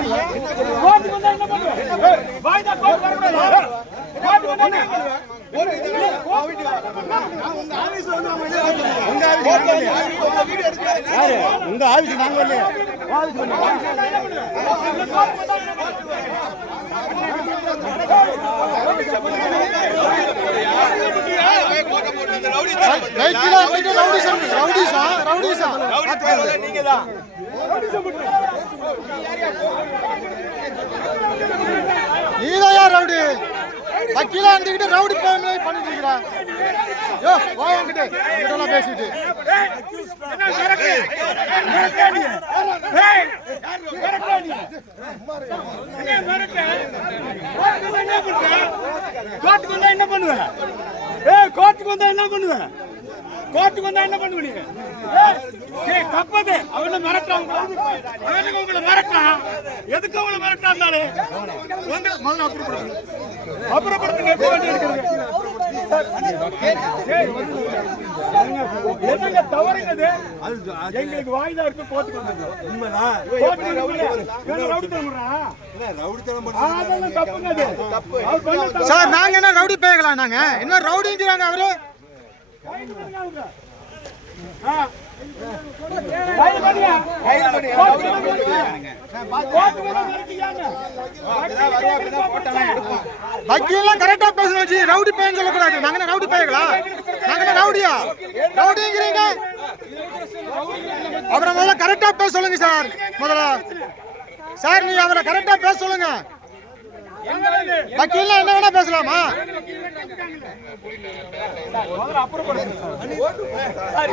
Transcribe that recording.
கோர்ட்டுக்கு வந்தா என்ன பண்ணுவ? வாய்தா கோர்ட் வரக்கூடாது. கோர்ட்டுக்கு வந்தா என்ன பண்ணுவ? உங்க ஆபீஸ் நாங்க வரலையே. நீதான் யார் ரவுடி? வக்கீலா இருந்துகிட்டு ரவுடி பண்ணிட்டு இருக்கிறா. யோ வாங்கிட்டு இதெல்லாம் பேசிட்டு கோர்ட்டுக்கு வந்தா என்ன பண்ணுவ? கோர்ட்டுக்கு வந்தா என்ன பண்ணுவ? கோர்ட்டுக்கு வந்தா என்ன பண்ணுவ நீ? தப்பது அவனை மிரட்டான். அவனுக்கு உங்களை மிரட்டான். எதுக்கு அவங்களை மிரட்டாந்தாலே வந்து முதல்ல அப்புறப்படுத்துங்க. எப்ப வேண்டி இருக்கிறது என்னங்க தவறுங்கிறது? எங்களுக்கு வாய்தா இருக்கு. கோர்ட்டுக்கு வந்தது உண்மைதான். சார் நாங்க என்ன ரவுடி பேயலாம்? நாங்க என்ன ரவுடிங்கிறாங்க அவரு? வக்கீலாம் கரெக்டா பேசணும். ரவுடி பேன்னு சொல்லக்கூடாது. நாங்க ரவுடி பேயங்களா? நாங்க ரவுடியா? ரவுடிங்கிறீங்க. அவரை முதல்ல கரெக்டா பேச சொல்லுங்க சார். முதல்ல சார் நீ அவரை கரெக்டா பேச சொல்லுங்க. வக்கீல் என்ன வேணா பேசலாமா? சார்